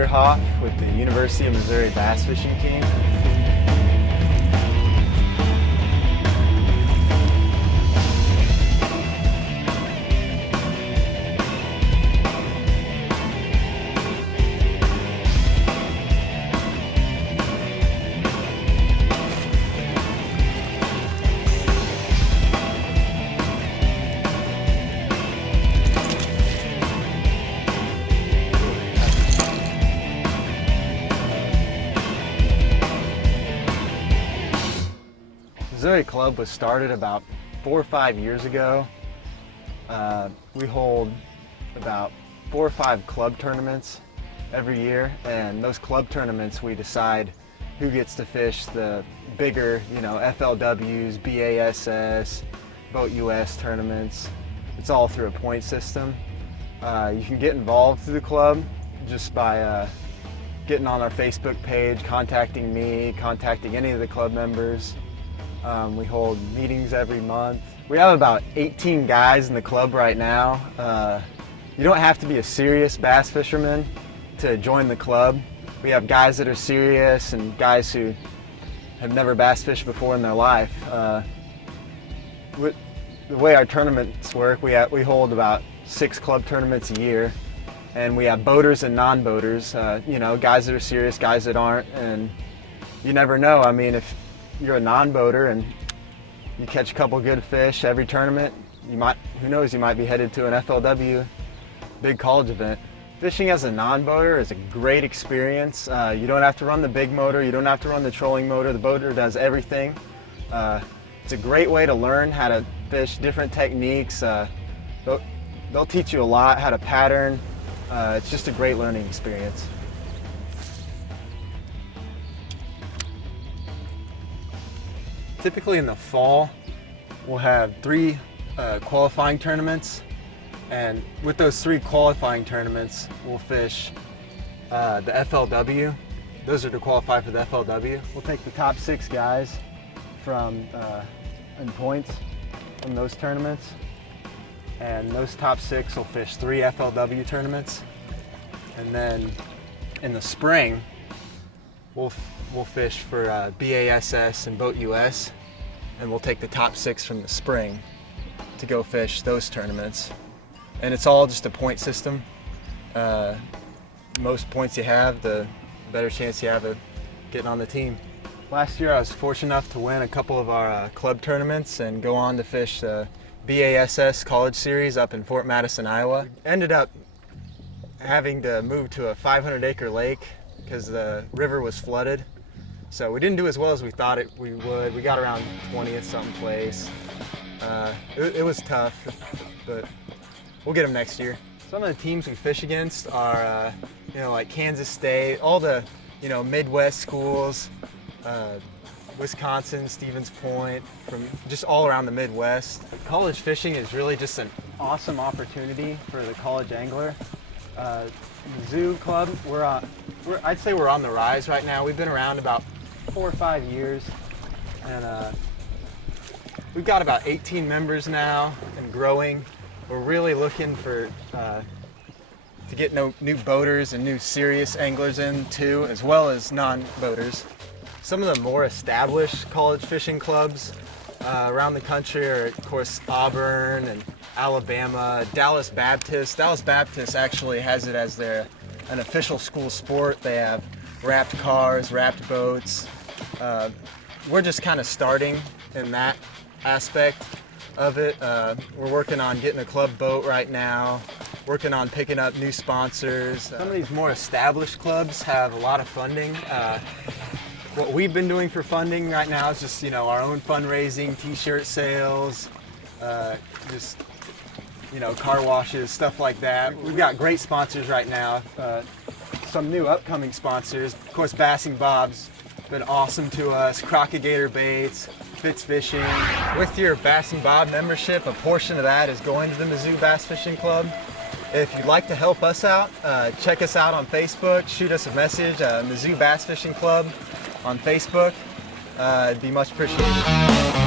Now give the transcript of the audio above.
Bierhoff with the University of Missouri Bass Fishing Team. Missouri Club was started about 4 or 5 years ago. We hold about 4 or 5 club tournaments every year, and those club tournaments we decide who gets to fish the bigger, FLWs, BASS, Boat US tournaments. It's all through a point system. You can get involved through the club just by getting on our Facebook page, contacting me, contacting any of the club members. We hold meetings every month. We have about 18 guys in the club right now. You don't have to be a serious bass fisherman to join the club. We have guys that are serious and guys who have never bass fished before in their life. The way our tournaments work, we hold about 6 club tournaments a year, and we have boaters and non-boaters. Guys that are serious, guys that aren't, and you never know. I mean, if you're a non-boater and you catch a couple good fish every tournament, who knows, you might be headed to an FLW big college event. Fishing as a non-boater is a great experience. You don't have to run the big motor, you don't have to run the trolling motor, the boater does everything. It's a great way to learn how to fish different techniques. They'll teach you a lot, how to pattern. It's just a great learning experience. Typically in the fall, we'll have 3 qualifying tournaments, and with those 3 qualifying tournaments, we'll fish the FLW. Those are to qualify for the FLW. We'll take the top 6 guys in points from those tournaments, and those top 6 will fish 3 FLW tournaments. And then in the spring, we'll fish for BASS and Boat US, and we'll take the top 6 from the spring to go fish those tournaments. And it's all just a point system. Most points you have, the better chance you have of getting on the team. Last year I was fortunate enough to win a couple of our club tournaments and go on to fish the BASS College Series up in Fort Madison, Iowa. Ended up having to move to a 500-acre lake because the river was flooded. So we didn't do as well as we thought we would. We got around 20th something place. It was tough, but we'll get them next year. Some of the teams we fish against are, like Kansas State, all the, Midwest schools, Wisconsin, Stevens Point, from just all around the Midwest. College fishing is really just an awesome opportunity for the college angler. Mizzou Club, I'd say we're on the rise right now. We've been around about 4 or 5 years, and we've got about 18 members now and growing. We're really looking to get new boaters and new serious anglers in too, as well as non-boaters. Some of the more established college fishing clubs around the country are, of course, Auburn and Alabama, Dallas Baptist. Dallas Baptist actually has it as an official school sport. They have wrapped cars, wrapped boats. We're just kind of starting in that aspect of it. We're working on getting a club boat right now, working on picking up new sponsors. Some of these more established clubs have a lot of funding. What we've been doing for funding right now is just, our own fundraising, t-shirt sales, car washes, stuff like that. We've got great sponsors right now. Some new upcoming sponsors. Of course, Bassing Bob's been awesome to us. Crocagator Baits, Fitz Fishing. With your Bassing Bob membership, a portion of that is going to the Mizzou Bass Fishing Club. If you'd like to help us out, check us out on Facebook. Shoot us a message, Mizzou Bass Fishing Club on Facebook. It'd be much appreciated.